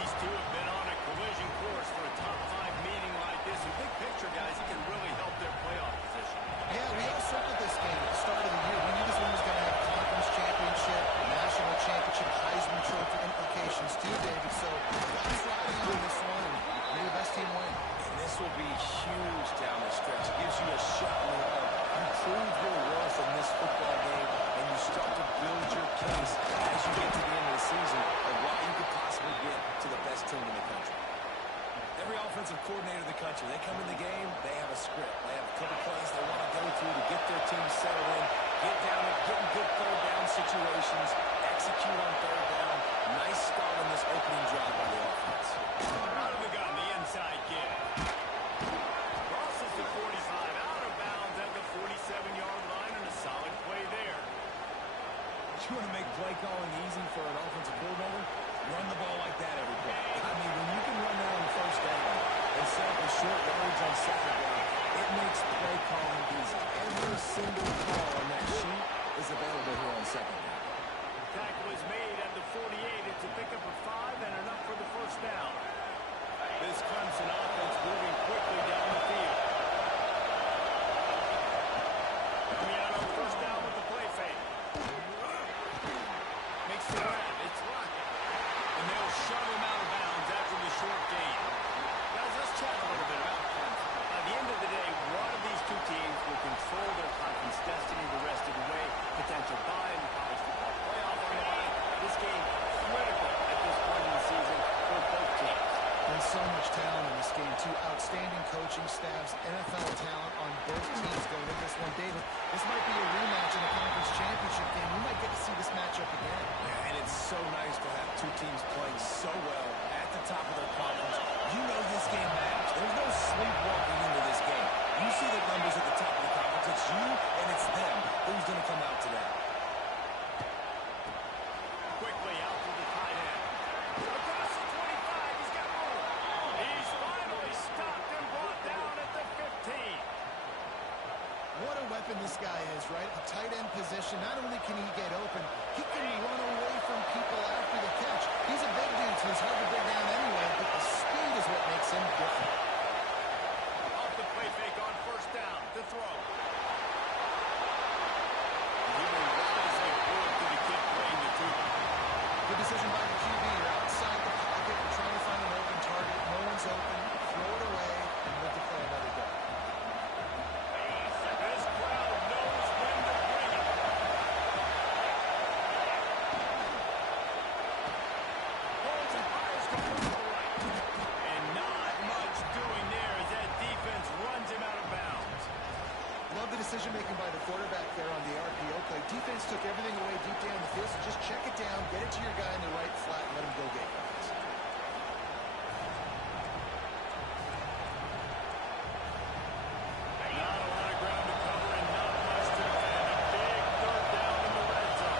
these two have been on a collision course for a top-5 meeting like this. And big picture, guys, it can really help their playoff position. Yeah, we all circled this game at the start of the year. We knew this one was going to have conference championship, national championship, Heisman Trophy implications too, David. So I'm riding on this one, and may the best team win. And this will be huge down the stretch. It gives you a shot in the arm. You prove your worth in this football game, and you start to build your case as you get to the end of the season of why you could possibly get to the best team in the country. Every offensive coordinator in the country, they come in the game, they have a script. They have a couple plays they want to go through to get their team settled in, get down and get in good third down situations, execute on third down. Nice start on this opening drive by the offense. Out of the gun, the inside kick. Crosses the 45, out of bounds at the 47-yard line, and a solid play there. You want to make play calling easy for an offensive coordinator? Run the ball like that every play. I mean, when you can run that on first down and set up a short yardage on second down, it makes play calling easy. Every single call on that sheet is available here on second down. Tackle is made at the 48. It's a pickup of 5 and enough for the first down. This Clemson offense moving quickly down the field. Coming out on first down with the play fake. Makes the grab. It's Rocket. And they'll shove him out of bounds after the short gain. Guys, let's chat a little bit about Clemson. By the end of the day, one of these two teams will control their conference destiny the rest of the way. Potential bye in the college football playoff on the line. This game critical at this point in the season for both teams. There's so much talent in this game, too. Outstanding coaching staffs, NFL talent on both teams going into this one. David, this might be a rematch in the conference championship game. We might get to see this matchup again. Yeah, and it's so nice to have two teams playing so well at the top of their conference. You know this game matters. There's no sleepwalking into this game. You see the numbers at the top of the conference. It's you and it's them. Who's going to come out today? Quickly out to the tight end. Across the 25, he's got room. He's finally stopped and brought down at the 15. What a weapon this guy is, right? A tight end position. Not only can he get open, he can run away from people after the catch. He's a big dude, so he's hard to bring down anyway, but the speed is what makes him different. Off the play fake on first down. The throw. He will wisely forward to the kid playing the two. Good decision by the QB. You're outside the pocket, trying to find an open target. No one's open. Throw it away and look to play another down. This crowd knows when to bring it. Holds and fires going to the right. And not much doing there as that defense runs him out of bounds. Love the decision-making by the quarterback there on the RPO play. Defense took everything away deep down the field, so just check it down, get it to your guy in the right flat, and let him go get yards. Not a lot of ground to cover and not much to defend. A big third down in the red zone.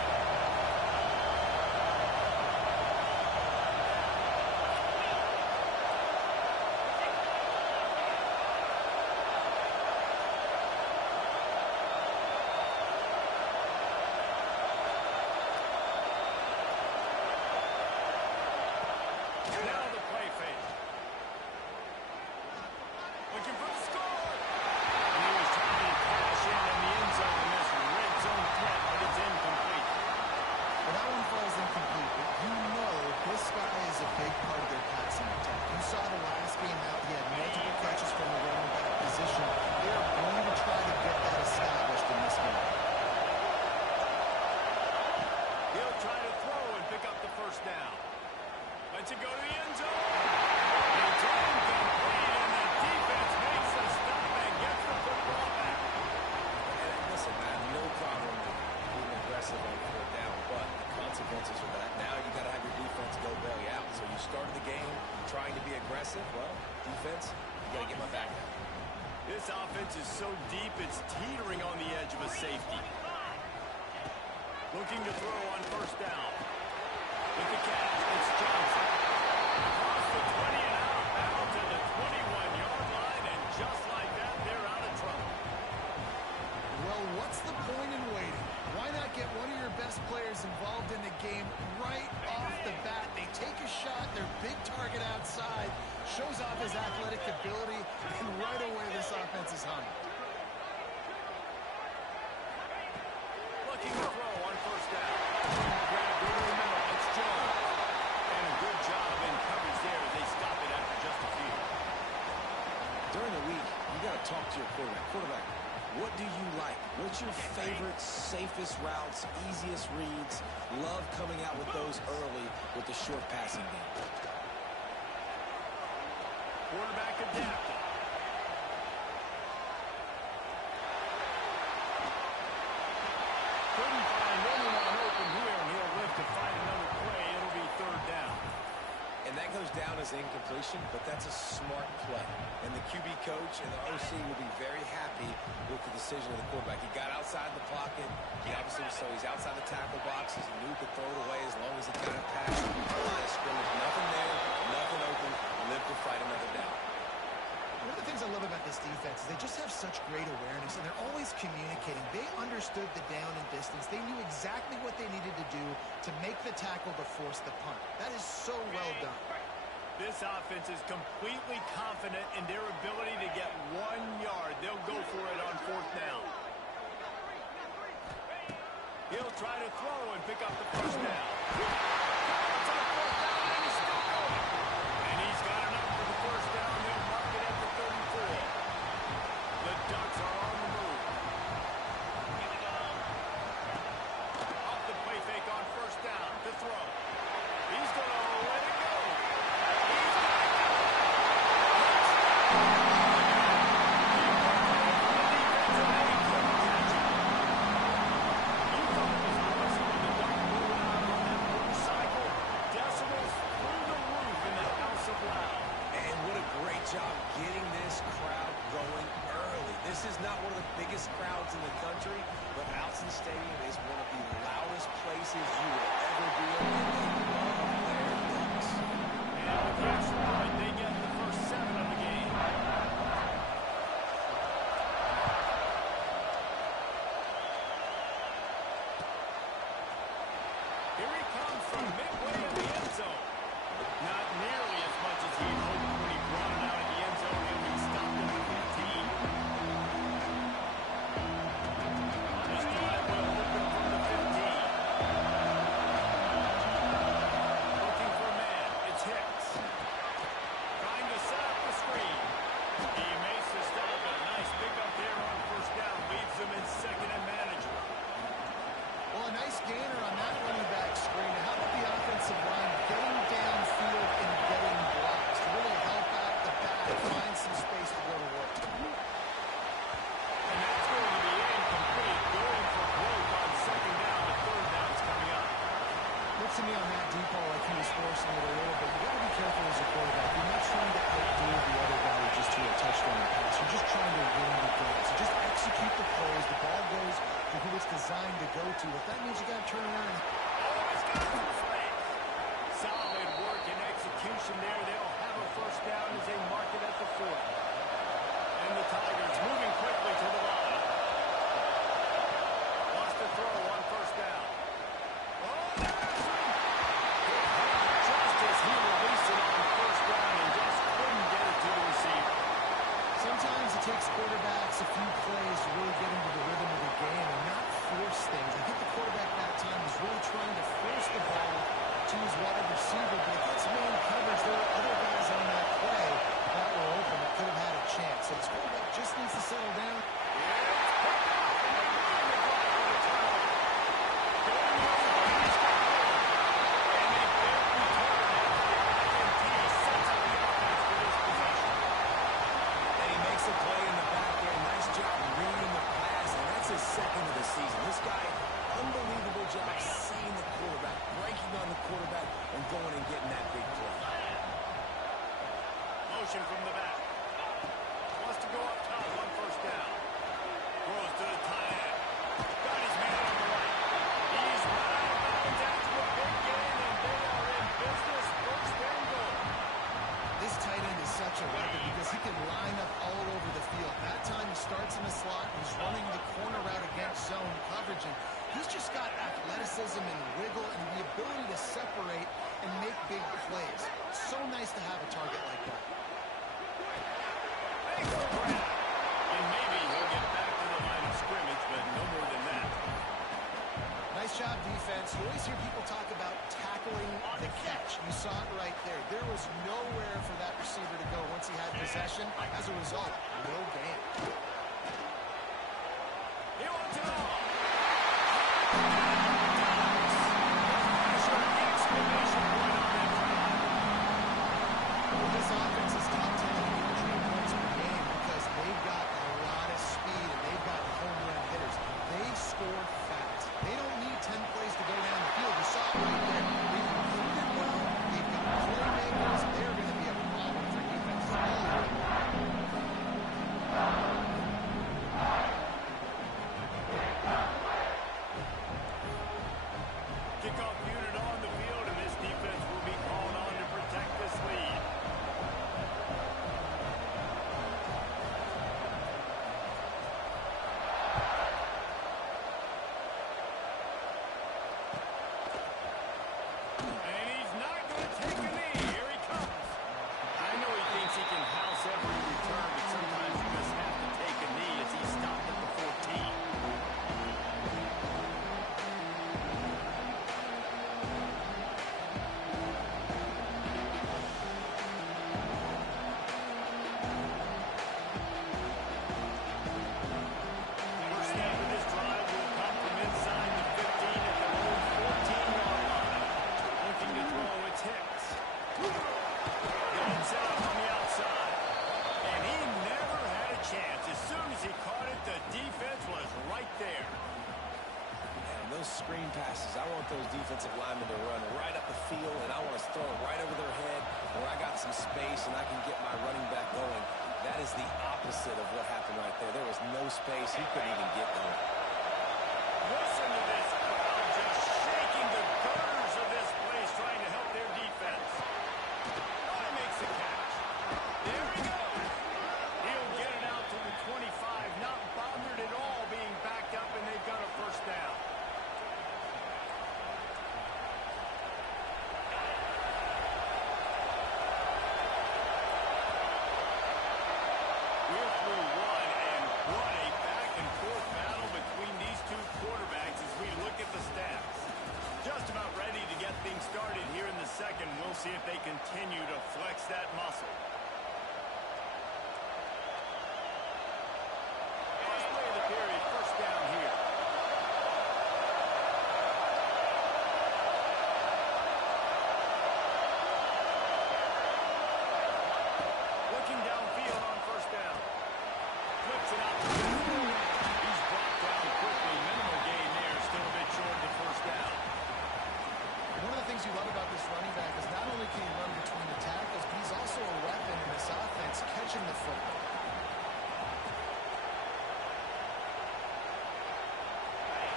Now the play fake. Looking for the score. And he was trying to cash in the end zone in this red zone threat, but it's incomplete. Well, that one falls incomplete, but you know this guy is a big part of their passing attack. You saw the last game out. He had multiple catches from the running back position. They're going to try to get that established in this game. He'll try to throw and pick up the first down. Lets it go to the end zone. It's incomplete, and the defense makes the stop and gets the football back. And listen, man, no problem being aggressive on fourth down, but the consequences of that, now you got to have your defense go bail you out. So you started the game trying to be aggressive. Well, defense, you got to get my back down. This offense is so deep, it's teetering on the edge of a safety. Looking to throw on first down. With the catch, it's Johnson. Across the 20 and out of bounds to the 21-yard line, and just like that, they're out of trouble. Well, what's the point in waiting? Why not get one of your best players involved in the game right off the bat? They take a shot, they're big targets. shows off his athletic ability, and right away this offense is humming. Looking to throw on first down. Grab over the middle. It's Jones. And a good job in coverage there as they stop it after just a few. During the week, you got to talk to your quarterback. Quarterback, what do you like? What's your favorite, safest routes, easiest reads? Love coming out with those early with the short passing game. Quarterback adapted. Couldn't find anyone open here, and he'll live to find another play. It'll be third down. And that goes down as incompletion, but that's a smart play. And the QB coach and the OC will be very happy with the decision of the quarterback. He got outside the pocket. He obviously, so he's outside the tackle boxes. He knew he could throw it away as long as he got it past the line of scrimmage. Nothing there, nothing open. Live to fight another down. One of the things I love about this defense is they just have such great awareness, and they're always communicating. They understood the down and distance. They knew exactly what they needed to do to make the tackle to force the punt. That is so well done. This offense is completely confident in their ability to get 1 yard. They'll go for it on fourth down. He'll try to throw and pick up the first down. It's on fourth down, and he's still going. And he's got enough for the first down. They'll mark it at the 34. The Ducks are on the move. Off the play fake on first down to throw. He's going to let it go. He's got it. And what a great job getting this crowd going early. This is not one of the biggest crowds in the country, but Alton Stadium is one of the loudest places you will ever be in. And with the extra point, they get the first 7 of the game. Here he comes from midway in the end zone. Not nearly as much as he hoped when he brought it out of the end zone and he stopped at the 15. This time will open from the 15. Looking for a man. It's Hicks. Trying to set up the screen. He makes the stop. A nice pickup there on first down. Leaves them in second and manageable. Well, a nice gainer on that running back screen. How about the offensive line getting downfield and getting blocks to really help out the back, find some space to go to work. And that's going to be incomplete. Going for broke on second down. The third down's coming up. Looks to me on that deep ball like he was forcing it a little bit. You got to be careful as a quarterback. You're not trying to outdo the other guy just to a touchdown pass. You're just trying to win the game. So just execute the plays. The ball goes to who it's designed to go to. If that means you got to turn around. Oh, he's got some flags. Solid work and execution there. They'll have a first down as they mark it at the 40. And the Tigers moving quickly to the line. Wants to throw on first down. Oh, there's one. Just as he released it on first down and just couldn't get it to the receiver. Sometimes it takes quarterbacks a few plays to really get into the rhythm of the game and not force things. I think the quarterback that time was really trying to force the ball to his wide receiver, but against man coverage, there were other guys on that play that were open that could have had a chance. So this quarterback just needs to settle down. Second of the season. This guy, unbelievable job seeing the quarterback, breaking on the quarterback, and going and getting that big play. Motion from the back. Wants to go up top on first down. Throws to the tight end. Got his man on the right. He's running bounds after a big gain, and they are in business. First and goal. This tight end is such a weapon because he can line up all over the field. That time he starts in the slot and he's running the corner route against zone coverage. And he's just got athleticism and wiggle and the ability to separate and make big plays. So nice to have a target like that. grab. And maybe he'll get back to the line of scrimmage, but no more than that. Nice job, defense. You always hear people talk about tackling the catch. You saw it right there. There was nowhere for that receiver to go once he had possession. As a result, no gain. He wants it all. This offense is top 10 in the points per game because they've got a lot of speed and they've got home run hitters. They score fast. They don't need 10 plays to go down the field. You saw it right there. They've recruited well. They've got playmakers. They're going to be a problem for defenses all year. Kickoff unit on the field, and this defense will be called on to protect this lead. And he's not going to take a knee. Here he comes. I know he thinks he can house every return, but sometimes you just have to take a knee as he stopped at the 14. First snap of this drive will come from inside the 15 at their own 14-yard line. Looking to throw, it's Hicks. Gets out on the outside. And he never had a chance. As soon as he caught it, the defense was right there. And those screen passes, I want those defensive linemen to run right up the field, and I want to throw it right over their head where I got some space and I can get my running back going. That is the opposite of what happened right there. There was no space. He couldn't even get going. Listen to this crowd just shaking the girders of this place, trying to help their defense. Oh, he makes the catch. There he goes. He'll get it out to the 25, not bothered at all being backed up, and they've got a first down. We're through one, and what a back-and-forth battle between these two quarterbacks as we look at the stats. Just about ready to get things started here in the second. We'll see if they continue to flex that muscle. First play of the period, first down here. Looking downfield on first down. Flips it out to the middle. He's brought down quickly. Minimal gain there. Still a bit short of the first down. One of the things you love about this running back is not only can he run between the tackles, but he's also a weapon in this offense, catching the football.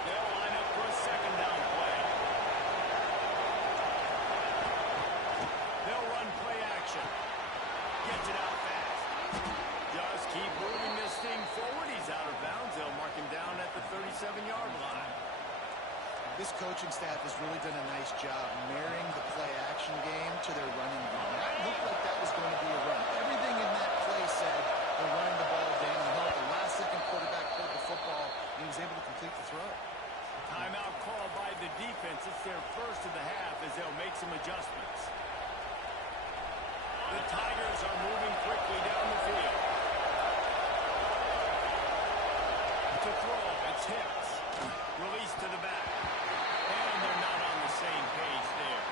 They'll line up for a second down play. They'll run play action. Gets it out fast. Just keep moving this thing forward. He's out of bounds. They'll mark him down at the 37-yard line. This coaching staff has really done a nice job marrying the play-action game to their running game. That looked like that was going to be a run. Everything in that play said they're running the ball downhill. The last-second quarterback pulled the football, and he was able to complete the throw. Timeout called by the defense. It's their first of the half as they'll make some adjustments. The Tigers are moving quickly down the field. To throw, it's Hicks. Release to the back. And they're not on the same page there.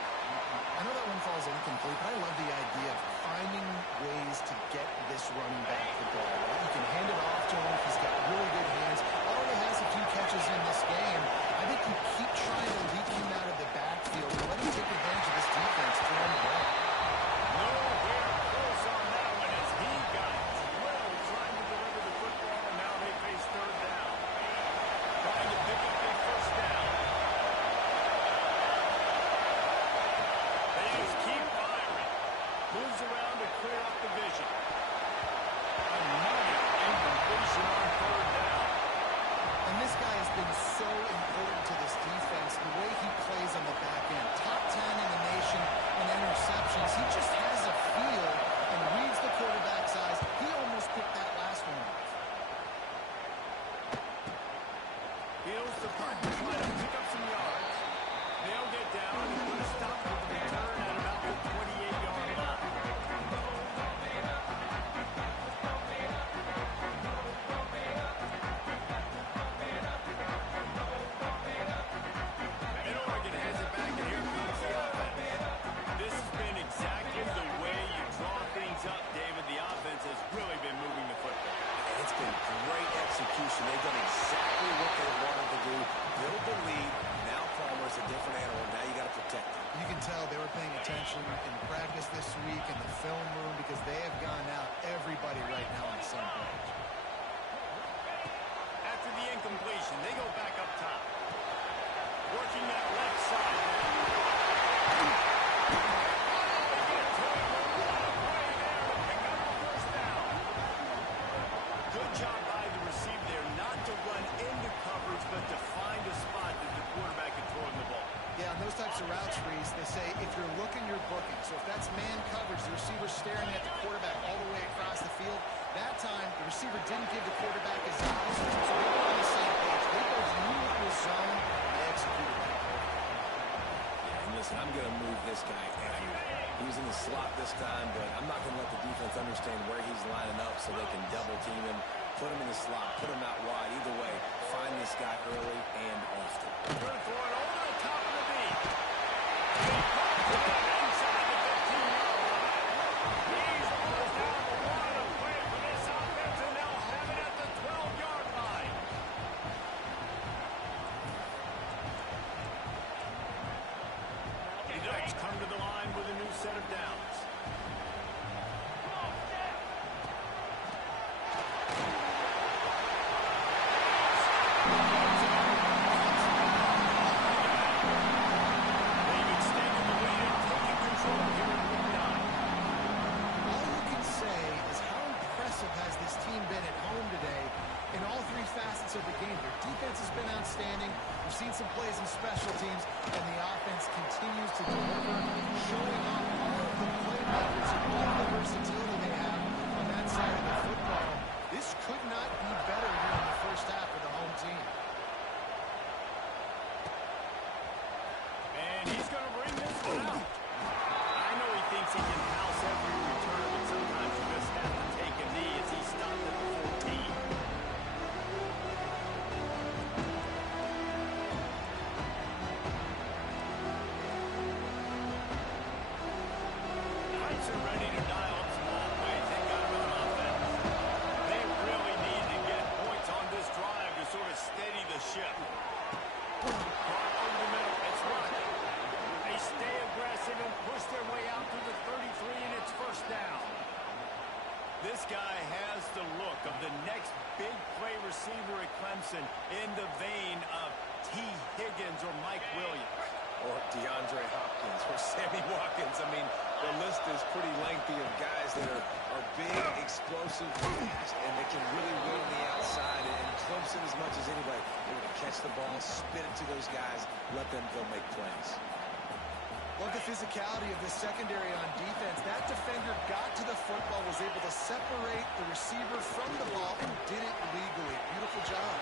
I know that one falls incomplete, but I love the idea of finding ways to get this running back the ball. Right? You can hand it off to him. He's got really good hands. Already has a few catches in this game. I think you keep trying to leak him out of the backfield and let him take advantage of this defense throwing the ball. Nowhere close on that one as he got drilled trying to deliver the football, and now they face third down. Trying to pick up their first down. They just keep firing. in practice this week in the film room because they have gone out everybody right now on the same page. After the incompletion, they go back up top. Working that left side. Good job by the receiver there not to run into coverage, but to find a spot that the quarterback can throw him the ball. Yeah, on those types of routes, Reese, they say if you're looking, you're booking. So if that's man coverage, the receiver's staring at the quarterback all the way across the field, that time the receiver didn't give the quarterback his eyes, so they were on the same page. They both knew it was zone, and they executed that perfectly. Yeah, and listen, I'm going to move this guy everywhere. He's in the slot this time, but I'm not going to let the defense understand where he's lining up so they can double team him, put him in the slot, put him out wide. Either way, find this guy early and often. Good for it over the top of the beat. Inside the 15-yard line. He's almost down the one to play for this offense, and they'll have it at the 12-yard line. The Ducks come to the line with a new set of downs. They've extended the lead and taken control here in week 9. All you can say is how impressive has this team been at home today in all three facets of the game. Their defense has been outstanding. We've seen some plays in special teams, and the offense continues to deliver, showing off all of the playmakers and all of the versatility they have on that side of the football. This could not be better here in the first half for the home team. And he's going to bring this one out. I know he thinks he can house every return, but sometimes you just have to take a knee as he stopped at the 14. Clemson ready to dial up some long ways. They got to run offense. They really need to get points on this drive to sort of steady the ship. Caught over the middle. It's running. They stay aggressive and push their way out through the 33, and it's first down. This guy has the look of the next big play receiver at Clemson in the vein of T. Higgins or Mike Williams. Or DeAndre Hopkins or Sammy Watkins. I mean, the list is pretty lengthy of guys that are big, explosive, fast, and they can really win the outside. And Clemson, as much as anybody, they're going to catch the ball, spit it to those guys, let them go make plays. Love the physicality of the secondary on defense. That defender got to the football, was able to separate the receiver from the ball, and did it legally. Beautiful job.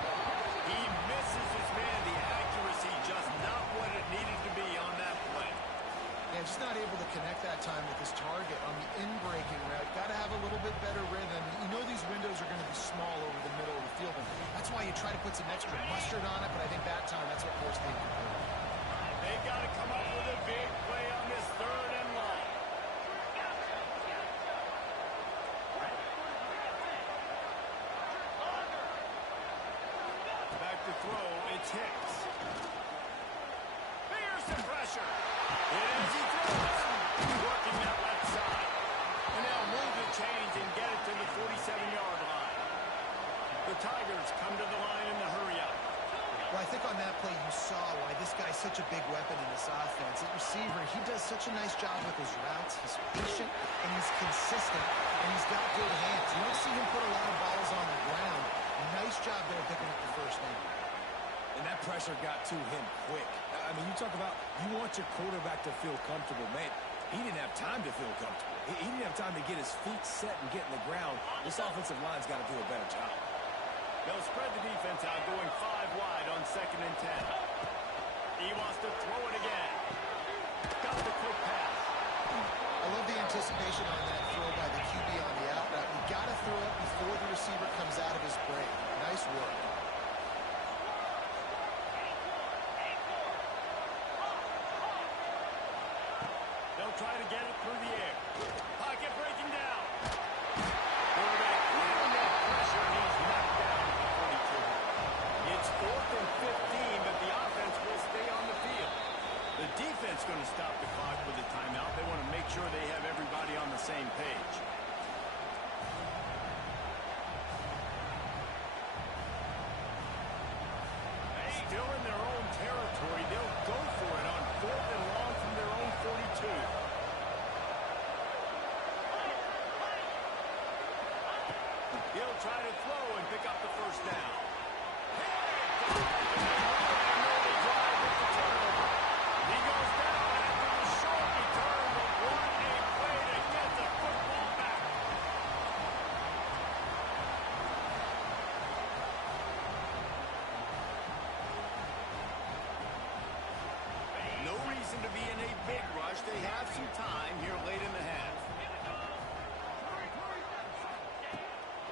He misses his man. The accuracy just not what it needed to be on that play. Yeah, just not able to connect that time with his target on the in-breaking route. Got to have a little bit better rhythm. You know these windows are going to be small over the middle of the field, and that's why you try to put some extra mustard on it, but I think that time that's what forced him to do. They got to come up with a big play on this 3rd and long. Back to throw, it's Hicks. Fearsome pressure. It is, he throws. Working that left side. And they'll move the chains and get it to the 47-yard line. The Tigers come to the line in the hurry-up. Well, I think on that play you saw why this guy's such a big weapon in this offense. At receiver, he does such a nice job with his routes. He's patient, and he's consistent, and he's got good hands. You don't see him put a lot of balls on the ground. Nice job there picking up the first down. And that pressure got to him quick. I mean, you talk about you want your quarterback to feel comfortable. Man, he didn't have time to feel comfortable. He didn't have time to get his feet set and get in the ground. This offensive line's got to do a better job. They'll spread the defense out, going 5 wide on 2nd and 10. He wants to throw it again. Got the quick pass. I love the anticipation on that throw by the QB on the out route. You got to throw it before the receiver comes out of his break. Nice work. They'll try to get it through the air. Pocket breaking down. Quarterback feeling that pressure, and he's knocked down at the 42. It's 4th and 15, but the offense will stay on the field. The defense going to stop the clock with a timeout. They want to make sure page. Still in their own territory. They'll go for it on 4th and long from their own 42. He'll try to throw and pick up the first down. He goes down after the short return, but what a play to get the football back. No reason to be in a big rush. They have some time here late in the half.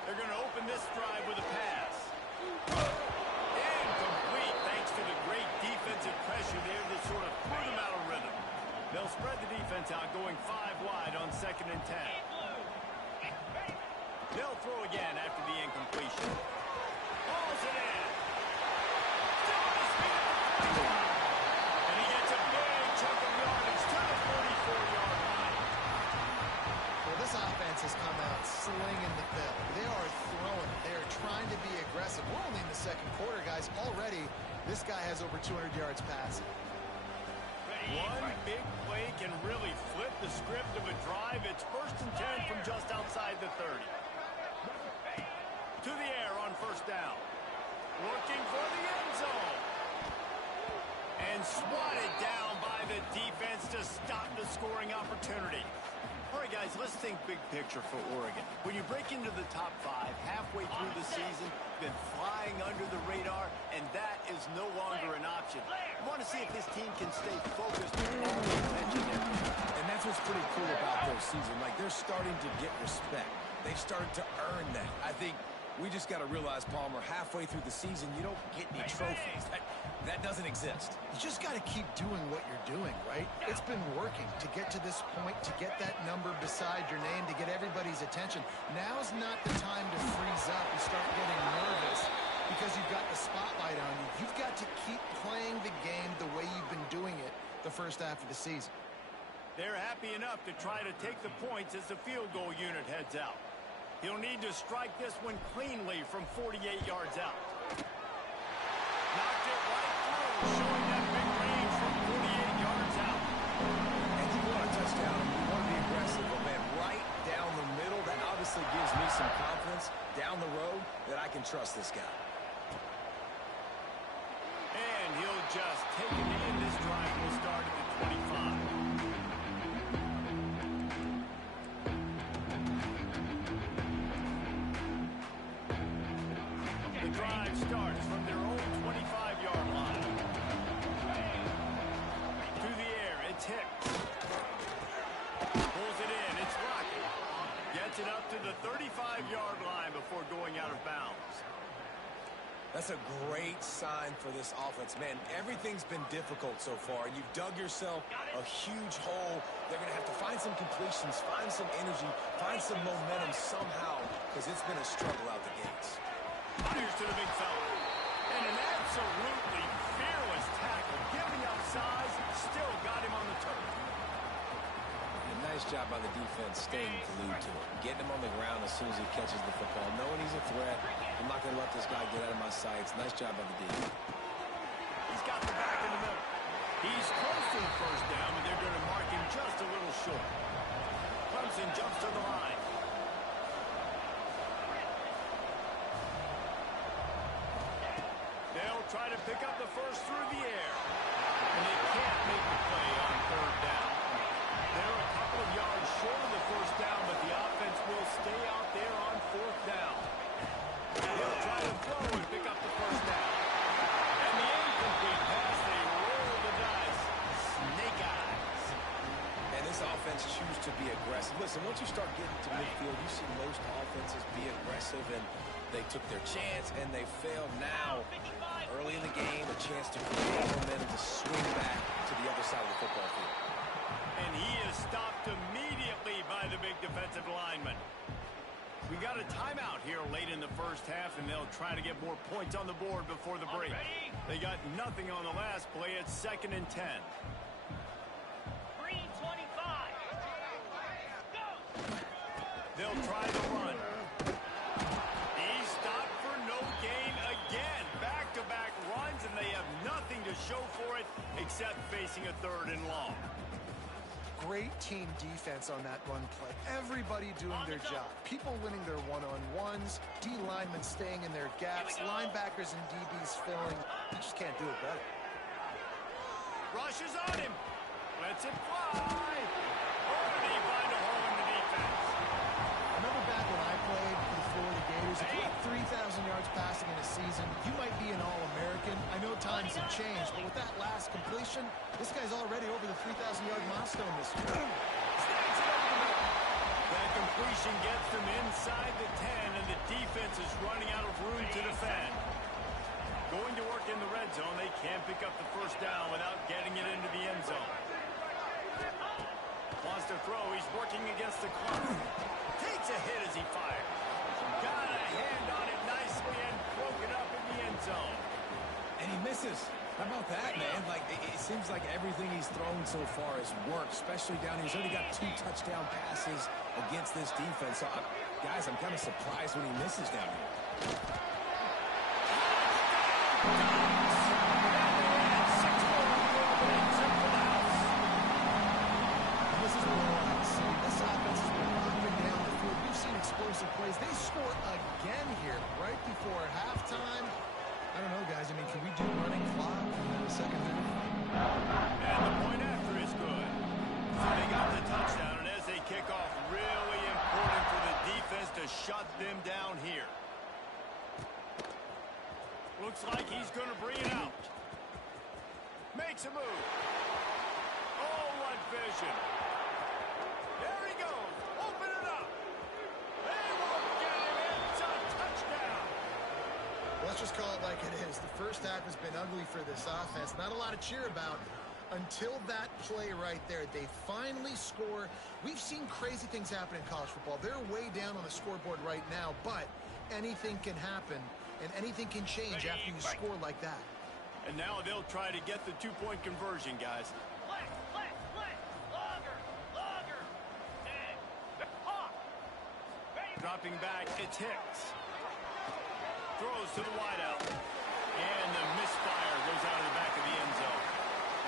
They're going to open this drive with a pass. Incomplete, thanks to the great defensive pressure there that sort of threw them out of rhythm. They'll spread the defense out, going 5 wide on 2nd and 10. They'll throw again after the incompletion. Balls it in. Still on his feet at the 45. And he gets a big chunk of yardage to the 44-yard line. Well, this offense has come out slinging the bill. They are throwing it. They are trying to be aggressive. We're only in the 2nd quarter, guys. Already, this guy has over 200 yards passing. One big play can really flip the script of a drive. It's 1st and 10 from just outside the 30. To the air on 1st down. Looking for the end zone. And swatted down by the defense to stop the scoring opportunity. All right, guys, let's think big picture for Oregon. When you break into the top 5 halfway through the season, been flying under the radar, and that is no longer an option. I want to see if this team can stay focused on the attention there. And that's what's pretty cool about their season. Like, they're starting to get respect. They've started to earn that. I think we just got to realize, Palmer, halfway through the season, you don't get any trophies. That doesn't exist. You just got to keep doing what you're doing, right? It's been working to get to this point, to get that number beside your name, to get everybody's attention. Now's not the time to freeze up and start getting nervous because you've got the spotlight on you. You've got to keep playing the game the way you've been doing it the first half of the season. They're happy enough to try to take the points as the field goal unit heads out. He'll need to strike this one cleanly from 48 yards out. Knocked it right through, showing that big range from 48 yards out. And you want a touchdown, you want to be aggressive, but man, right down the middle, that obviously gives me some confidence down the road that I can trust this guy. And he'll just take it in. This drive will start at the 25. The drive starts from their own 25-yard line. To the air, it's Hicks. Pulls it in, it's Rocket. Gets it up to the 35-yard line before going out of bounds. That's a great sign for this offense. Man, everything's been difficult so far. You've dug yourself a huge hole. They're going to have to find some completions, find some energy, find some momentum somehow, because it's been a struggle out the gates. Here's to the big fella. And an absolutely fearless tackle. Giving up size, still got him on the turf. And nice job by the defense staying glued to it. Getting him on the ground as soon as he catches the football. Knowing he's a threat. I'm not going to let this guy get out of my sights. Nice job by the defense. He's got the back in the middle. He's close to the first down, but they're going to mark him just a little short. Clemson jumps to the line. They'll try to pick up the first through the air. And they can't make the play on 3rd down. They're a couple of yards short of the first down, but the offense will stay out there on 4th down. They'll try to throw and pick up the first down. And the incomplete pass, they roll the dice. Snake eyes. And this offense chooses to be aggressive. Listen, once you start getting to midfield, you see most offenses be aggressive, and they took their chance, and they failed. Now, early in the game, a chance to create momentum to swing back to the other side of the football field. And he is stopped immediately by the big defensive lineman. We got a timeout here late in the first half, and they'll try to get more points on the board before the break. They got nothing on the last play. It's 2nd and 10. They'll try the run. He's stopped for no gain again. Back-to-back runs, and they have nothing to show for it except facing a 3rd and long. Great team defense on that run play. Everybody doing their job. People winning their one-on-ones, D linemen staying in their gaps, linebackers and DBs filling. You just can't do it better. Rushes on him. Lets it fly. Oh, did he find a hole in the defense? Remember back when I played for the Gators, if you had 3,000 yards passing in a season, you might be an All-American. I know times have changed, but with that last completion, this guy's already over the 3,000-yard milestone this year. Snags it over the middle. That completion gets them inside the 10, and the defense is running out of room to defend. Going to work in the red zone, they can't pick up the 1st down without getting it into the end zone. Wants to throw, he's working against the clock. Takes a hit as he fires. Got a hand on it nicely and broke it up in the end zone. And he misses. How about that, man? Like, it seems like everything he's thrown so far has worked, especially down here. He's already got 2 touchdown passes against this defense. So, guys, I'm kind of surprised when he misses down here. This is what I want to see. This offense has been up and down the field. We've seen explosive plays. They score again here right before halftime. I don't know, guys. I mean, can we do running clock in the 2nd minute? And the point after is good. So they got the touchdown, and as they kick off, really important for the defense to shut them down here. Looks like he's going to bring it out. Makes a move. Oh, what vision. There he goes. Open it up. They won't get him in. It's a touchdown. Let's just call it like it is. The first half has been ugly for this offense. Not a lot to cheer about until that play right there. They finally score. We've seen crazy things happen in college football. They're way down on the scoreboard right now, but anything can happen, and anything can change after you score like that. And now they'll try to get the 2-point conversion, guys. Dropping back, it's Hicks. Throws to the wideout. And the misfire goes out of the back of the end zone.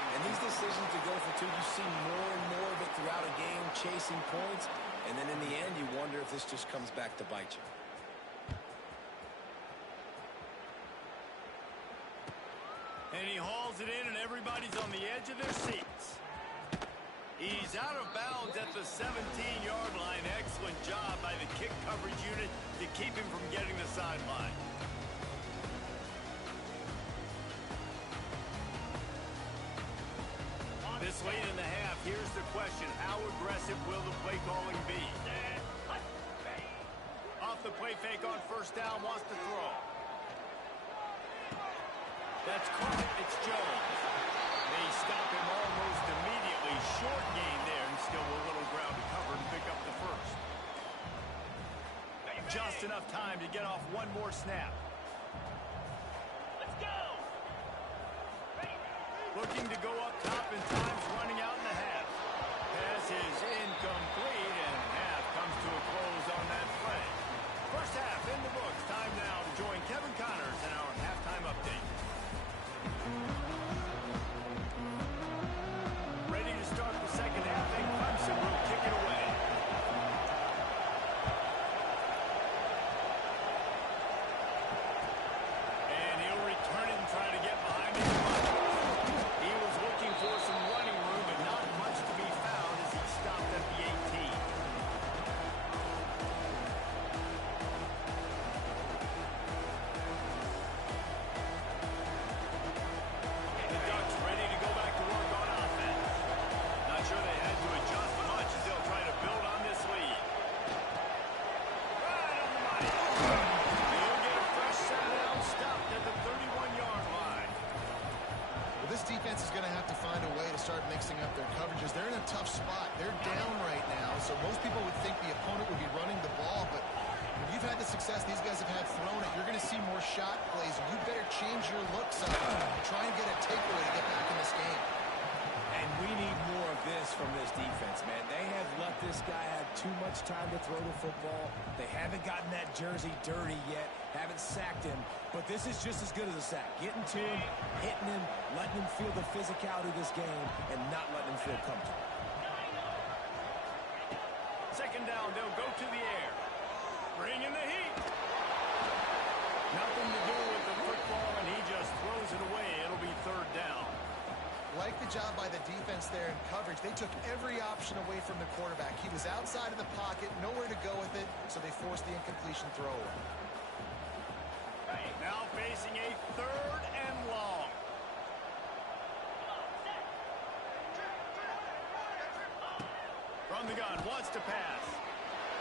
And these decisions to go for 2, you see more and more of it throughout a game, chasing points. And then in the end, you wonder if this just comes back to bite you. And he hauls it in, and everybody's on the edge of their seats. He's out of bounds at the 17-yard line. Excellent job by the kick coverage unit to keep him from getting the sideline. This late in the half, here's the question. How aggressive will the play calling be? Off the play fake on 1st down, wants to throw. That's caught. It's Jones. They stop him almost immediately. Short gain there, and still a little ground to cover and pick up the 1st. Just enough time to get off one more snap. Let's go. Looking to go up top, and time's running out in the half. Pass is incomplete, and half comes to a close on that play. First half in the books. Time now to join Kevin Connors in our halftime update. Ready to start the 2nd half, and Clemson will kick it away. And he'll return it and try to get behind his line. He was looking for some running room, but not much to be found as he stopped at the 18. The Ducks ready to go back to work on offense. Not sure they had to adjust much as they'll try to build on this lead. Right on the money. They'll get a fresh set down, stopped at the 31-yard line. Well, this defense is going to have to find a way to start mixing up their coverages. They're in a tough spot. They're down right now, so most people would think the opponent would be running the ball, but when you've had the success these guys have had thrown it, you're going to see more shot plays, and you better change your looks up and try and get a takeaway to get back in this game. And we need more of this this from this defense, man. They have let this guy have too much time to throw the football. They haven't gotten that jersey dirty yet, haven't sacked him, but this is just as good as a sack. Getting to him, hitting him, letting him feel the physicality of this game, and not letting him feel comfortable. Second down, they'll go to the air. Bring in the heat. Nothing to do with the football, and he just throws it away. It'll be third down. Like the job by the defense there in coverage. They took every option away from the quarterback. He was outside of the pocket, nowhere to go with it, so they forced the incompletion throw away. Now facing a third and long. From the gun, wants to pass.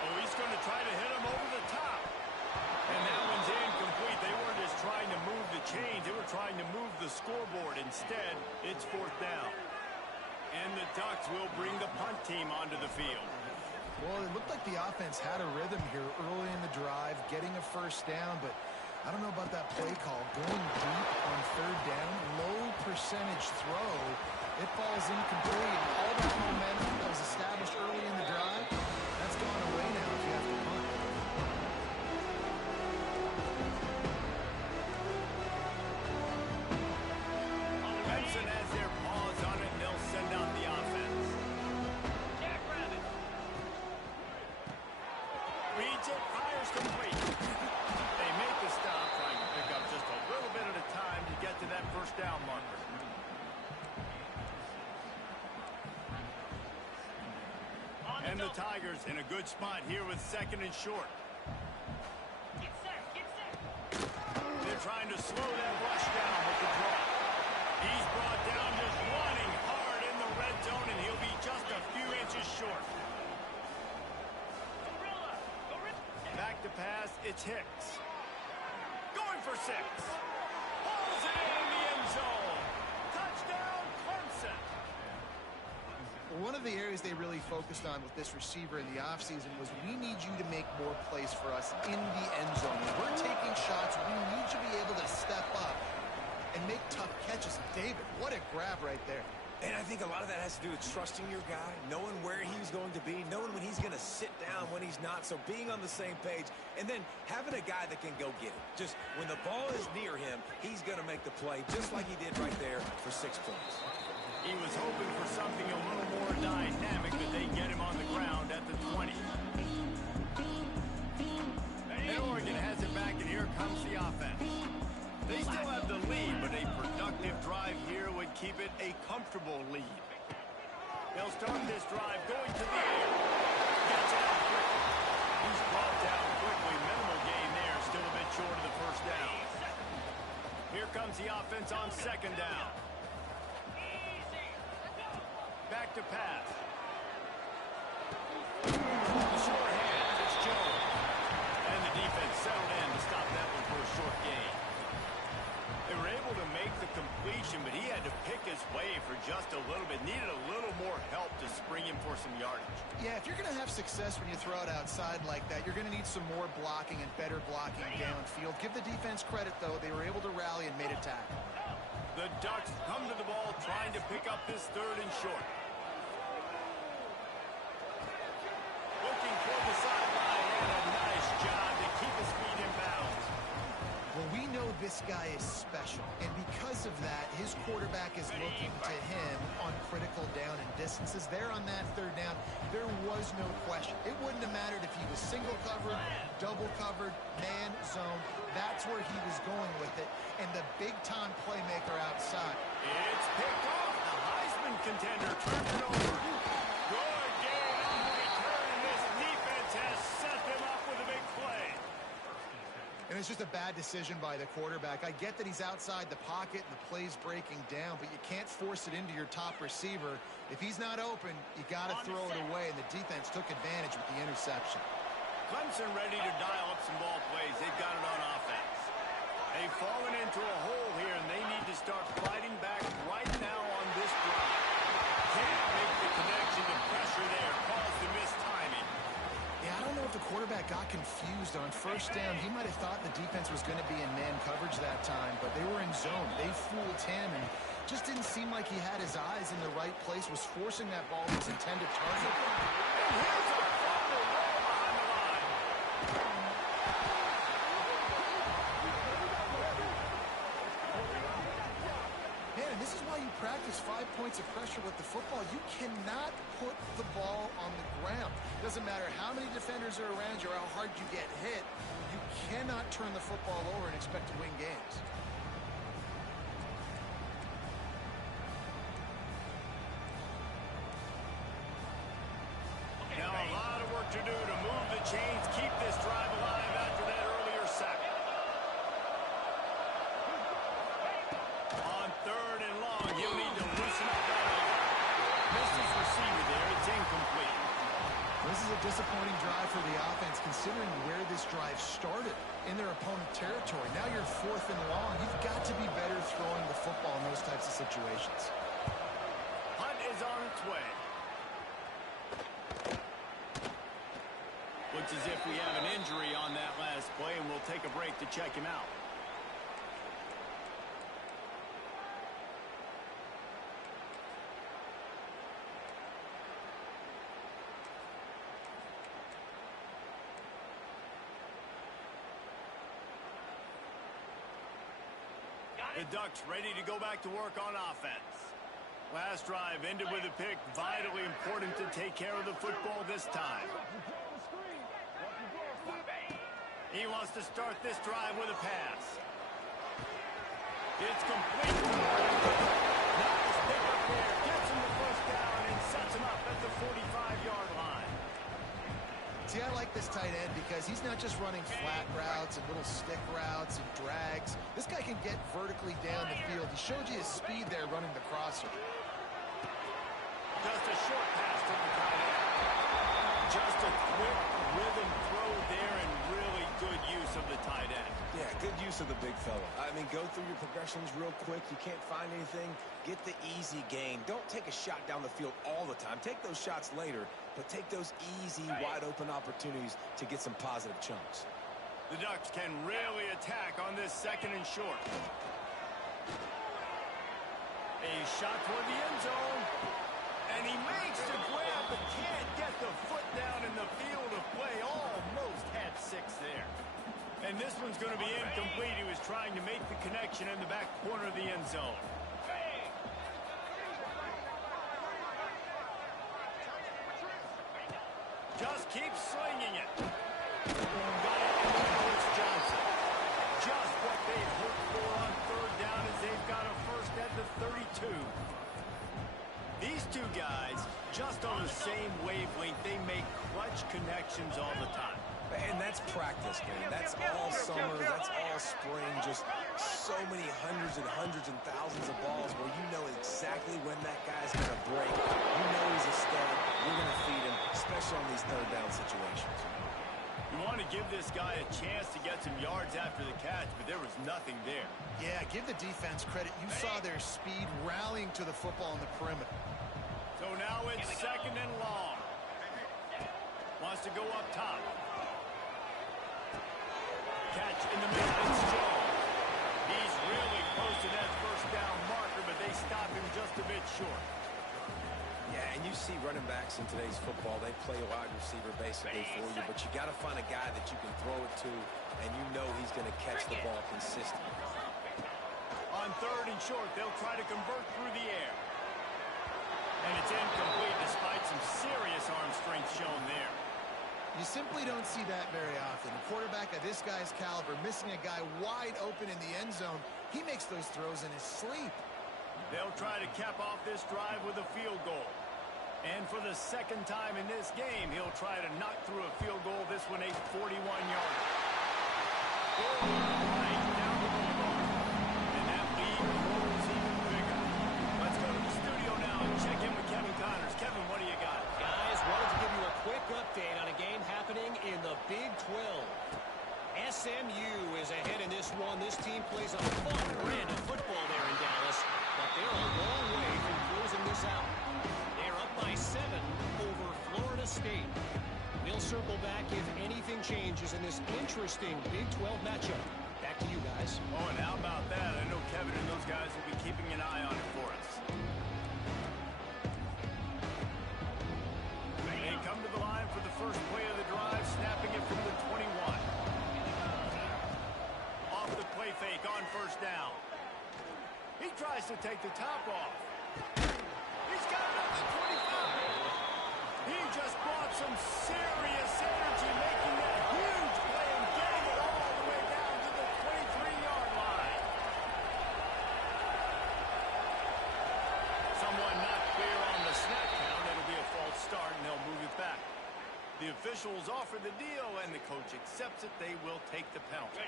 Oh, he's going to try to hit him over the top. And that one's incomplete. They weren't just trying to move the chains. They were trying to move the scoreboard. Instead, it's fourth down. And the Ducks will bring the punt team onto the field. Well, it looked like the offense had a rhythm here early in the drive, getting a first down, but I don't know about that play call. Going deep on third down, low percentage throw, it falls incomplete. All that momentum that was established early in the drive, that's gone away now if you have to punt. Clemson has their paws on it, and they'll send out the offense. Reads it, fires complete. They make the stop, trying to pick up just a little bit at a time to get to that first down marker. And the Tigers in a good spot here with second and short. They're trying to slow that rush down with the draw. He's brought down just running hard in the red zone, and he'll be just a few inches short. Back to pass, it's Hicks. Going for 6. Pulls it in the end zone. Touchdown, Clemson. One of the areas they really focused on with this receiver in the offseason was we need you to make more plays for us in the end zone. When we're taking shots, we need you to be able to step up and make tough catches. David, what a grab right there. And I think a lot of that has to do with trusting your guy, knowing where he's going to be, knowing when he's going to sit down, when he's not, so being on the same page, and then having a guy that can go get it. Just when the ball is near him, he's going to make the play, just like he did right there for 6 points. He was hoping for something a little more dynamic, but they get him on the ground at the 20. And Oregon has it back, and here comes the offense. They still have the lead, but a productive drive here would keep it a comfortable lead. They'll start this drive going to the air. Gets it out quickly. He's brought down quickly. Minimal gain there, still a bit short of the first down. Here comes the offense on second down. Back to pass. The short hand, it's Jones. And the defense settled in to stop that one for a short gain. They were able to make the completion, but he had to pick his way for just a little bit. Needed a little more help to spring him for some yardage. Yeah, if you're going to have success when you throw it outside like that, you're going to need some more blocking and better blocking downfield. Give the defense credit, though. They were able to rally and made a tackle. The Ducks come to the ball trying to pick up this third and short. Looking for the sideline, and a nice job to keep his feet in bounds. Well, we know this guy is special, and because of that, his quarterback is looking to him on critical down and distances. There on that third down, there was no question. It wouldn't have mattered if he was single covered, double covered, man, zone. That's where he was going with it, and the big-time playmaker outside. It's picked off. The Heisman contender turns it over. Good game on the return, and this defense has set them up with a big play. And it's just a bad decision by the quarterback. I get that he's outside the pocket and the play's breaking down, but you can't force it into your top receiver. If he's not open, you got to throw it away, and the defense took advantage with the interception. Clemson ready to dial up some ball plays. They've got it on offense. They've fallen into a hole here, and they need to start fighting back right now on this drive. Can't make the connection to pressure there. Calls the missed timing. Yeah, I don't know if the quarterback got confused on first down. He might have thought the defense was going to be in man coverage that time, but they were in zone. They fooled him, and Just didn't seem like he had his eyes in the right place, was forcing that ball to its intended target. And here's a fumble way behind the line. Man, this is why you practice 5 points of pressure with the football. You cannot put the ball on the ground. Doesn't matter how many defenders are around you or how hard you get hit. You cannot turn the football over and expect to win games. Now a lot of work to do to move the chains, keep this drive alive after that earlier sack. On 3rd and long, he'll need to loosen up that arm. Missed his receiver there. It's incomplete. This is a disappointing drive for the offense, considering where this drive started in their opponent territory. Now you're 4th and long. You've got to be better throwing the football in those types of situations. Hunt is on its way. Looks as if we have an injury on that last play, and we'll take a break to check him out. The Ducks ready to go back to work on offense. Last drive ended with a pick. Vitally important to take care of the football this time. He wants to start this drive with a pass. It's complete. Nice pick up there. Gets him the first down and sets him up at the 45-yard line. See, I like this tight end because he's not just running flat routes and little stick routes and drags. This guy can get vertically down the field. He showed you his speed there running the crosser. Just a short pass to the tight end. Just a quick rhythm throw there and really good use of the tight end. Yeah, good use of the big fella. I mean, go through your progressions real quick. You can't find anything. Get the easy gain. Don't take a shot down the field all the time. Take those shots later, but take those easy, wide-open opportunities to get some positive chunks. The Ducks can really attack on this 2nd and short. A shot toward the end zone. And he makes the grab, but can't get the foot down in the field of play. Almost had 6 there. And this one's going to be incomplete. He was trying to make the connection in the back corner of the end zone. Just keep slinging it. Got it into Coach Johnson. Just what they've hoped for on 3rd down as they've got a first at the 32. These two guys, just on the same wavelength, they make clutch connections all the time. And that's practice, man. That's all summer. That's all spring. Just so many hundreds and thousands of balls where you know exactly when that guy's going to break. You know he's a stud. You're going to feed him, especially on these 3rd down situations. You want to give this guy a chance to get some yards after the catch, but there was nothing there. Yeah, give the defense credit. You saw their speed rallying to the football on the perimeter. So now it's 2nd and long. Wants to go up top. Catch in the middle. It's Jones. He's really close to that first down marker, but they stop him just a bit short. Yeah, and you see running backs in today's football, they play a wide receiver basically for you, but you got to find a guy that you can throw it to, and you know he's going to catch the ball consistently. On 3rd and short, they'll try to convert through the air. And it's incomplete despite some serious arm strength shown there. You simply don't see that very often. A quarterback of this guy's caliber missing a guy wide open in the end zone. He makes those throws in his sleep. They'll try to cap off this drive with a field goal. And for the 2nd time in this game, he'll try to knock through a field goal. This one a 41-yarder. Right down to the ball. And that lead grows even bigger. Let's go to the studio now and check in with Kevin Connors. Kevin, what do you got? Guys, wanted to give you a quick update on a game happening in the Big 12. SMU is ahead in this one. This team plays a fun brand of football there in Dallas, but they're a long way from closing this out. They're up by 7 over Florida State. We'll circle back if anything changes in this interesting Big 12 matchup Back to you guys. Oh, and how about that? I know Kevin and those guys will be keeping an eye on it for us. They come to the line for the first play of the drive, snapping it from the 21. Off the play fake on first down. He tries to take the top off. He's got it at the 25. He just brought some serious energy, making that huge play and getting it all the way down to the 23-yard line. Someone not clear on the snap count. It'll be a false start, and they'll move it back. The officials offer the deal, and the coach accepts it. They will take the penalty.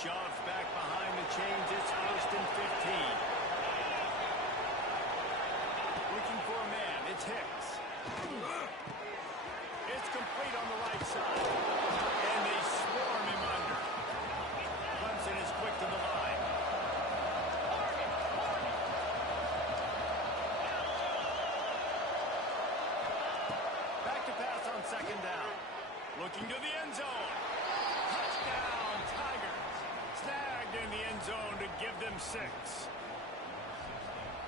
Shoves back behind the chains. It's 1st and 15. Looking for a man. It's Hicks. It's complete on the right side. And they swarm him under. Clemson is quick to the line. Back to pass on second down. Looking to the end zone. Touchdown, Tigers. Snagged in the end zone to give them 6.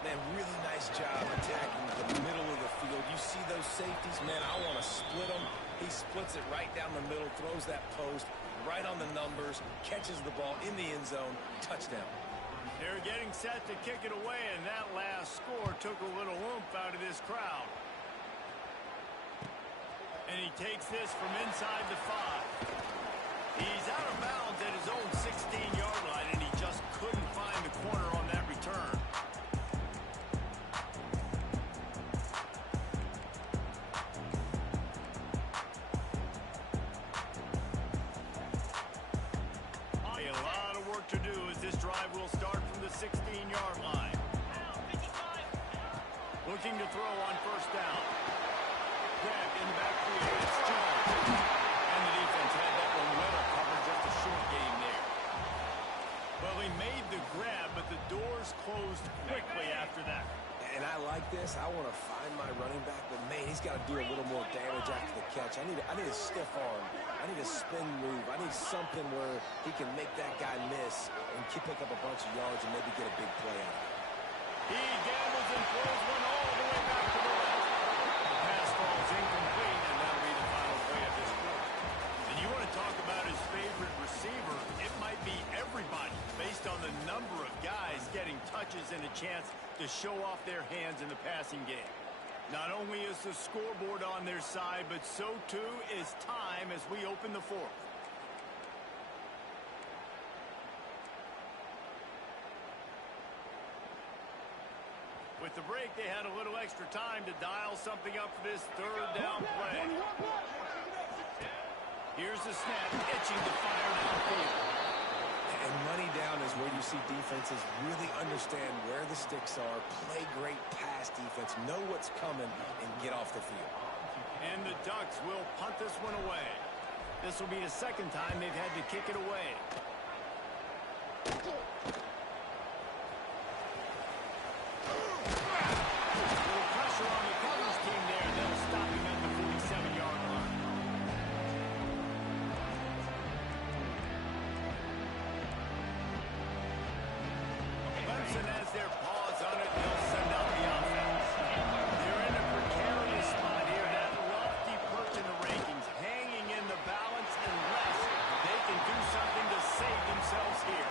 Man, really nice job attacking the middle of the field. You see those safeties, man, I want to split them. He splits it right down the middle, throws that post, right on the numbers, catches the ball in the end zone, touchdown. They're getting set to kick it away, and that last score took a little oomph out of this crowd. And he takes this from inside the 5. He's out of bounds at his own 16-yard line, and he just couldn't find the corner on that return. To do as this drive will start from the 16-yard line. Looking to throw on first down. Grab in the backfield. It's Jones. And the defense had that one well covered. Just a short game there. Well, he made the grab, but the doors closed quickly after that. And I like this. I want to find my running back, but man, he's got to do a little more damage after the catch. I need a stiff arm. I need a spin move. I need something where he can make that guy miss and pick up a bunch of yards and maybe get a big play out of it. He gambles and throws one all the way back to the left. The pass falls incomplete, and that'll be the final play of this quarter. And you want to talk about his favorite receiver, it might be everybody based on the number of guys getting touches and a chance to show off their hands in the passing game. Not only is the scoreboard on their side, but so too is time as we open the 4th. With the break, they had a little extra time to dial something up for this third down play. Here's the snap, itching to fire downfield. And money down is where you see defenses really understand where the sticks are, play great pass defense, know what's coming, and get off the field. And the Ducks will punt this one away. This will be the second time they've had to kick it away. Little pressure on the covers team there. They'll stop him at the 47-yard line. Clemson has their paws on it. They'll send out the offense. They're in a precarious spot here. That lofty perch in the rankings, hanging in the balance unless they can do something to save themselves here.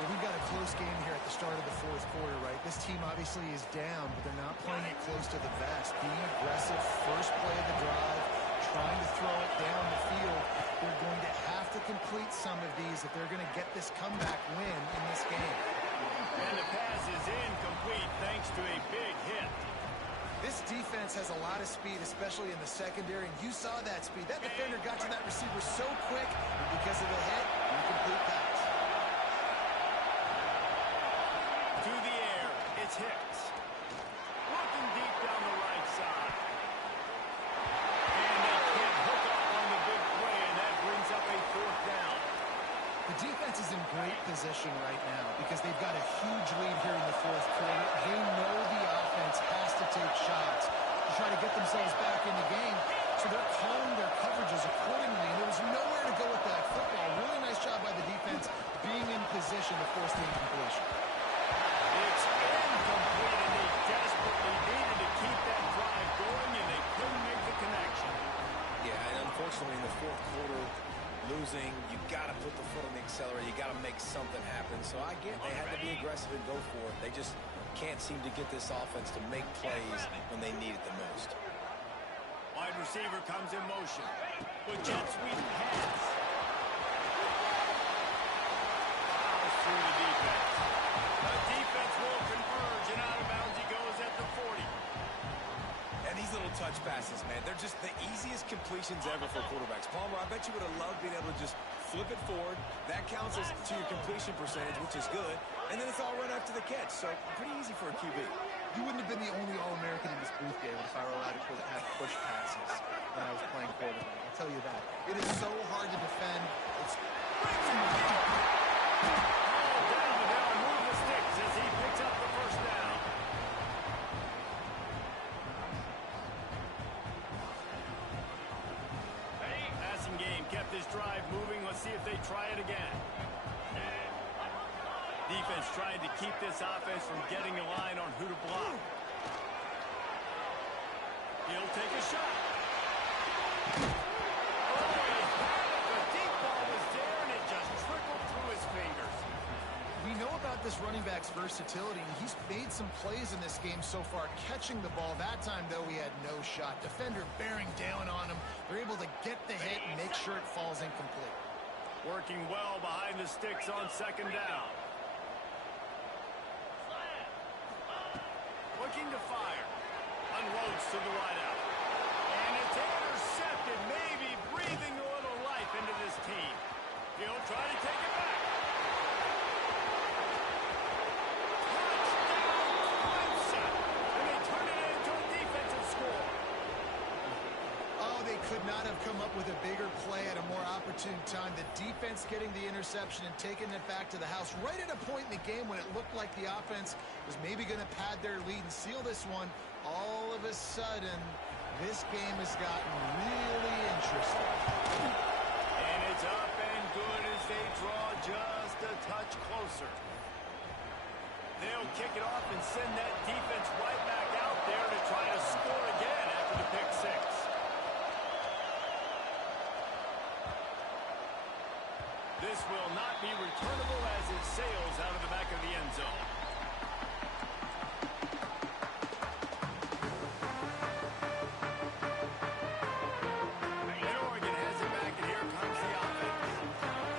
Well, we've got a close game here at the start of the 4th quarter, right? This team obviously is down, but they're not playing it close to the vest. Being aggressive, first play of the drive, trying to throw it down the field. They're going to have to complete some of these if they're going to get this comeback win in this game. And the pass is incomplete thanks to a big hit. This defense has a lot of speed, especially in the secondary, and you saw that speed. That defender got to that receiver so quick, and because of the hit, incomplete pass. To the air, it's Hicks. Looking deep down the right side. And they can't hook up on the big play, and that brings up a 4th down. The defense is in great position right now because they've got a huge lead here in the 4th quarter. They know the offense has to take shots to try to get themselves back in the game, so they're calling their coverages accordingly, and there was nowhere to go with that football. Really nice job by the defense unfortunately, in the fourth quarter, losing, you got to put the foot on the accelerator. You got to make something happen. So I get they had to be aggressive and go for it. They just can't seem to get this offense to make plays when they need it the most. Wide receiver comes in motion. With jet sweep pass. Fouls through the defense. The defense will converge, and out of bounds he goes at the 40. And these little touch passes, man, they're just the easiest completions ever for quarterbacks. Palmer, I bet you would have loved being able to just flip it forward. That counts as to your completion percentage, which is good. And then it's all run after the catch, so pretty easy for a QB. You wouldn't have been the only All-American in this booth, David, if I were allowed to have push passes when I was playing quarterback. I'll tell you that. It is so hard to defend. It's Down the down, move the sticks as he picks up the first down. Passing game kept his drive moving. Let's see if they try it again. Defense trying to keep this offense from getting a line on who to block. He'll take a shot. Oh, he had it. The deep ball was there, and it just trickled through his fingers. We know about this running back's versatility, and he's made some plays in this game so far, catching the ball. That time, though, he had no shot. Defender bearing down on him. They're able to get the hit and make sure it falls incomplete. Working well behind the sticks on second down. Looking to fire. Unloads to the wideout. And it's intercepted, maybe breathing a little life into this team. He'll try to take it back. Touchdown, Clemson. And they turn it into a defensive score. Oh, they could not have come up with a bigger play at a more opportune time. The defense getting the interception and taking it back to the house right at a point in the game when it looked like the offense was maybe going to pad their lead and seal this one. All of a sudden, this game has gotten really interesting. And it's up and good as they draw just a touch closer. They'll kick it off and send that defense right back out there to try to score again after the pick six. This will not be returnable as it sails out of the back of the end zone. And Oregon has it back, and here comes the offense.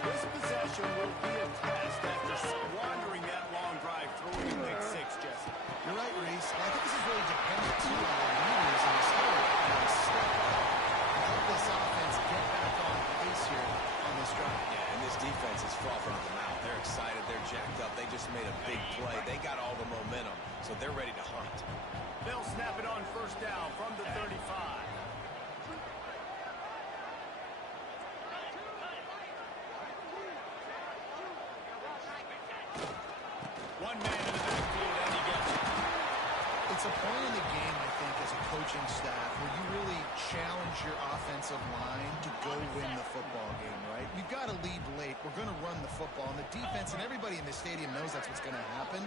This possession will be a test after squandering that long drive, throwing a pick six, Jesse. You're right, Reese. I think this is really dependent, too, on the leaders in the score. Step up and help this offense get back on pace here on this drive. Yeah, and this defense is frothing at the mouth. They're excited. They're jacked up. They just made a big play. They got all the momentum, so they're ready to hunt. They'll snap it on first down from the 35. One man in the backfield, and he gets it. It's a point in the game, I think, as a coaching staff, where you really challenge your offensive line to go win the football game, right? You've got to lead late. We're going to run the football. And the defense and everybody in the stadium knows that's what's going to happen.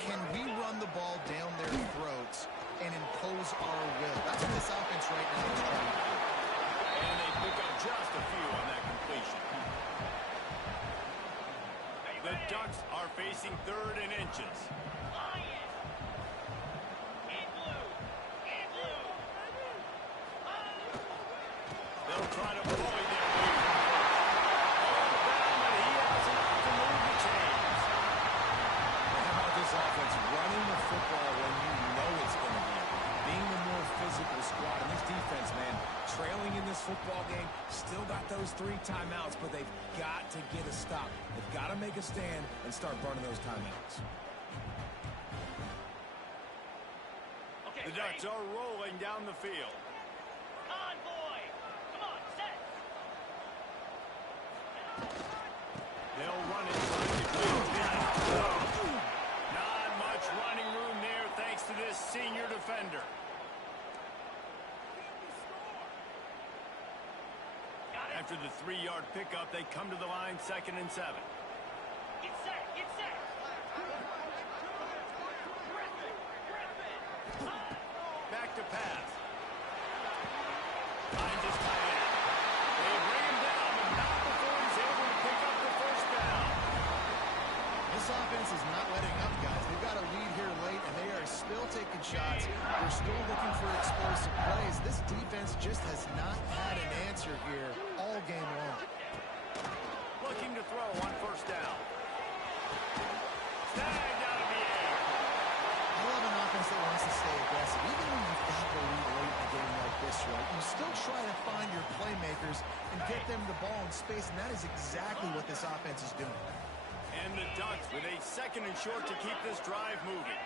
Can we run the ball down their throats and impose our will? That's what this offense right now is trying to do. And they pick up just a few on that completion. The Ducks are facing third and inches. They'll try to bully their way from first. But he has enough to move the chains. How about this offense running the football when you know it's going to be? Being the more physical squad. And this defense, man, trailing in this football game, still got those 3 timeouts, but they've got to get a stop. They've got to make a stand and start burning those timeouts. The Ducks are rolling down the field. On, boy! Come on, set! They'll run it trying to clear. Not much running room there thanks to this senior defender. After the 3-yard pickup, they come to the line, 2nd and 7. Get set! Get set! Back to pass. Finds his tight end. and get them the ball in space, and that is exactly what this offense is doing. And the Ducks with a 2nd and short to keep this drive moving.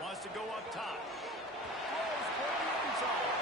Wants to go up top. Throws for the end zone.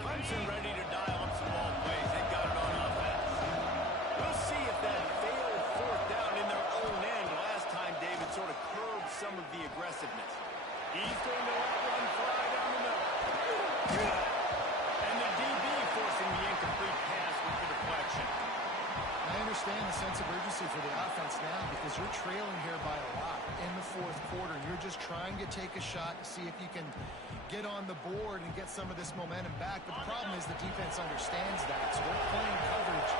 Clemson ready to dial up some ball plays. They got it on offense. We'll see if that failed 4th down in their own end last time David sort of curbed some of the aggressiveness. He's going to let one fly down the middle. And the DB forcing the incomplete pass with the deflection. I understand the sense of urgency for the offense now because you're trailing here by a lot in the 4th quarter. You're just trying to take a shot to see if you can get on the board and get some of this momentum back. But the problem is the defense understands that, so they're playing coverage,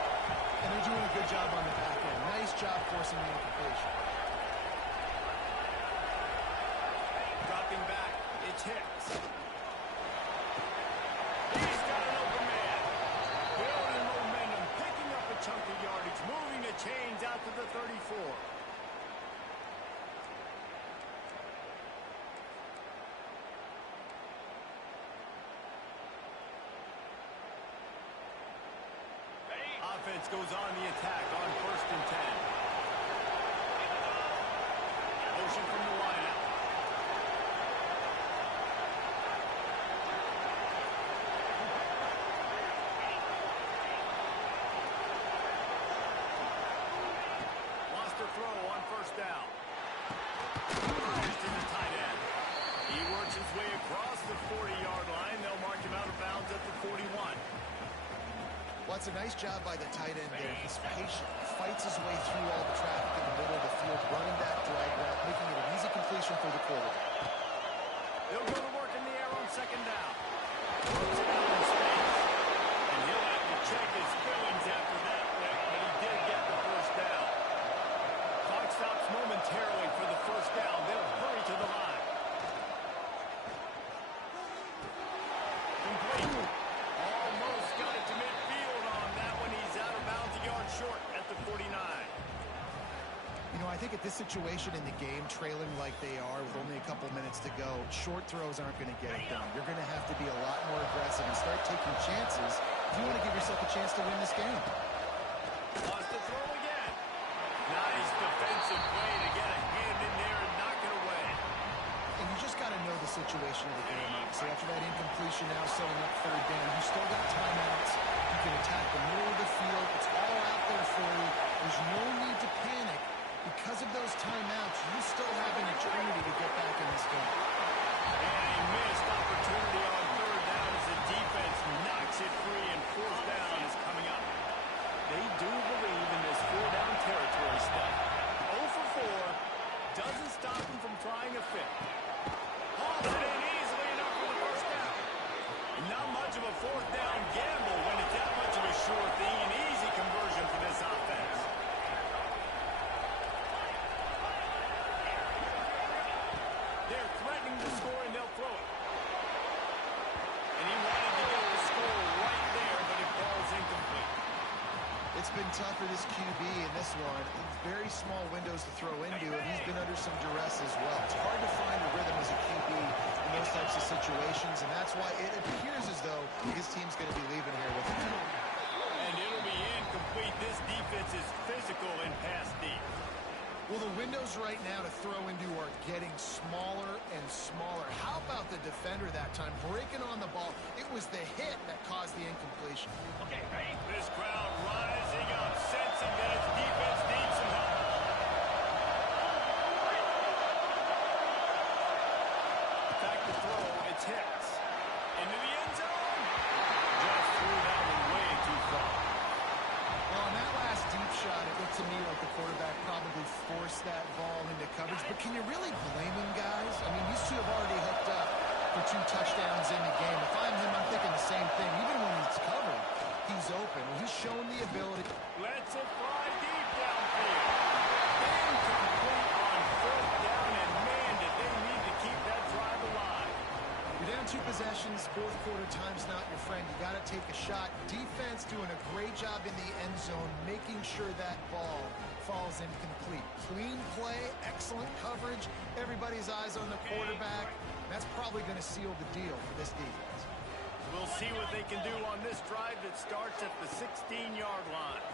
and they're doing a good job on the back end. Nice job forcing the incompletion. Dropping back, it's Hicks. He's got an open man. Building momentum, picking up a chunk of yardage, moving the chains out to the 34. Offense goes on the attack on 1st and 10. Motion from the wideout. Wants to throw on 1st down. Fires to the tight end. He works his way across the 40-yard line. They'll mark him out of bounds at the 41. Well, it's a nice job by the tight end there. He's patient. He fights his way through all the traffic in the middle of the field, running that drag route, making it an easy completion for the quarterback. They'll go to work in the air on 2nd down. Puts it out in space. And he'll have to check his feelings after that lick, but he did get the 1st down. Clock stops momentarily for the 1st down. They'll hurry to the line. Complete. Almost got it to midfield on that one. He's out of bounds a yard short at the 49. You know, I think at this situation in the game, trailing like they are with only a couple minutes to go, short throws aren't going to get it done. You're going to have to be a lot more aggressive and start taking chances if you want to give yourself a chance to win this game. Wants to throw again. Nice defensive play to get a hand in there and knock it away. And you just got to know the situation of the game, obviously. After that incompletion now setting up 3rd down, you still got timeouts. You can attack the middle of the field. It's all out there for you. There's no need to panic. Because of those timeouts, you still have an eternity to get back in this game. And a missed opportunity on 3rd down as the defense knocks it free, and 4th down is coming up. They do believe in this 4-down territory stuff. 0 for 4 doesn't stop them from trying a 5th. Hauls it in easily enough for the 1st down. And not much of a 4th down gamble when it's that much of a sure thing. An easy conversion for this offense. They're threatening to score, and they'll throw it. And he wanted to get the score right there, but it falls incomplete. It's been tough for this QB in this one. Very small windows to throw into, and he's been under some duress as well. It's hard to find a rhythm as a QB in those types of situations, and that's why it appears as though his team's going to be leaving here with him. And it'll be incomplete. This defense is physical and pass deep. Well, the windows right now to throw into are getting smaller and smaller. How about the defender that time breaking on the ball? It was the hit that caused the incompletion. Okay, ready? This crowd rising up, sensing that its defense needs some help. coverage, but can you really blame him, guys? I mean, these two have already hooked up for 2 touchdowns in the game. If I'm him, I'm thinking the same thing. Even when he's covered, he's open. He's shown the ability. Lets it fly deep downfield. Incomplete on 4th down, and man, did they need to keep that drive alive. You're down 2 possessions, 4th quarter, time's not your friend. You got to take a shot. Defense doing a great job in the end zone, making sure that ball falls incomplete. Clean play, excellent coverage. Everybody's eyes on the quarterback. That's probably going to seal the deal for this defense. We'll see what they can do on this drive that starts at the 16-yard line.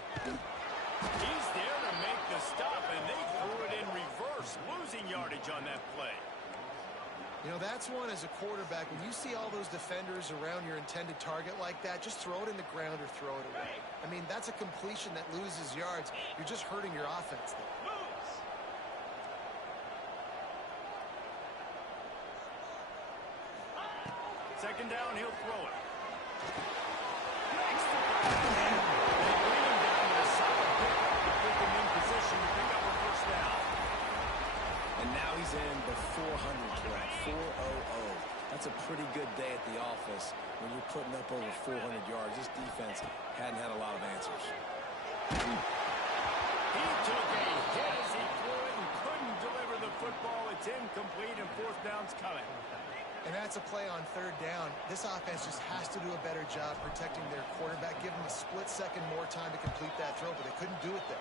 He's there to make the stop, and they threw it in reverse, losing yardage on that play. You know, that's one as a quarterback. When you see all those defenders around your intended target like that, just throw it in the ground or throw it away. I mean, that's a completion that loses yards. You're just hurting your offense there. Second down, he'll throw it. Makes the grab. They bring him down to a solid pickup to put them in position to pick up a first down. And now he's in the 400 club, 400. That's a pretty good day at the office when you're putting up over 400 yards. This defense hadn't had a lot of answers. He took a hit as he threw it and couldn't deliver the football. It's incomplete, and 4th down's coming. And that's a play on 3rd down. This offense just has to do a better job protecting their quarterback, give him a split second more time to complete that throw, but they couldn't do it there.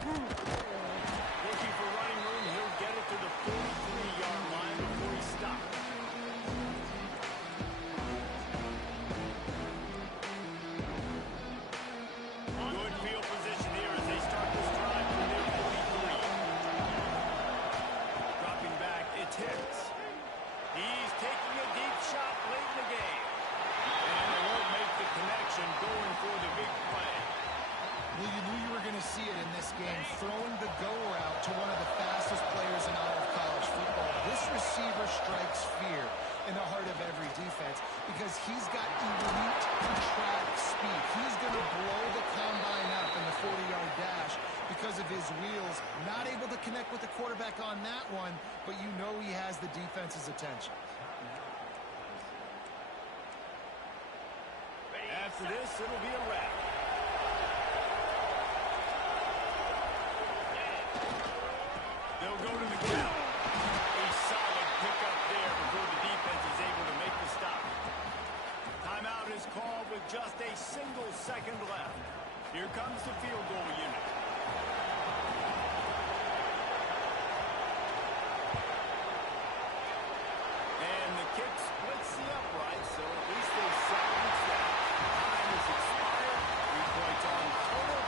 Looking for running room, he'll get it to the 43-yard line before he stops. Good field position here as they start this drive from their 43. Dropping back, it's Hicks. He's taking a deep shot late in the game. And they won't make the connection going for the big play. Well, you knew you were going to see it in this game, throwing the go route to one of the fastest players in all of college football. This receiver strikes fear in the heart of every defense because he's got elite track speed. He's going to blow the combine up in the 40-yard dash because of his wheels. Not able to connect with the quarterback on that one, but you know he has the defense's attention. After this, it'll be a wrap. They'll go to the ground. A solid pickup there before the defense is able to make the stop. Timeout is called with just a single second left. Here comes the field goal unit. And the kick splits the upright, so at least they salvage that. Time is expired. 3 points on total.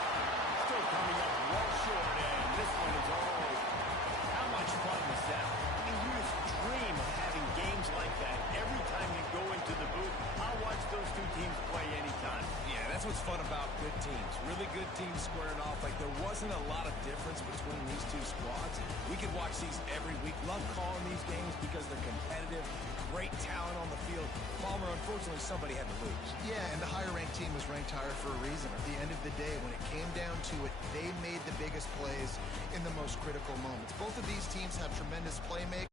Still coming up well short, and this one is all over. How much fun was that? I mean, you just dream of having games like that every time you go into the booth. I'll watch those 2 teams play anytime. Yeah, that's what's fun about good teams. Really good teams squaring off. Like, there wasn't a lot of difference between these 2 squads. We could watch these every week. Love calling these games because they're competitive. Great talent on the field. Palmer, unfortunately, somebody had to lose. Yeah, and the higher-ranked team was ranked higher for a reason. At the end of the day, when it came down to it, they made the biggest plays in the most critical moments. Both of these teams have tremendous playmakers.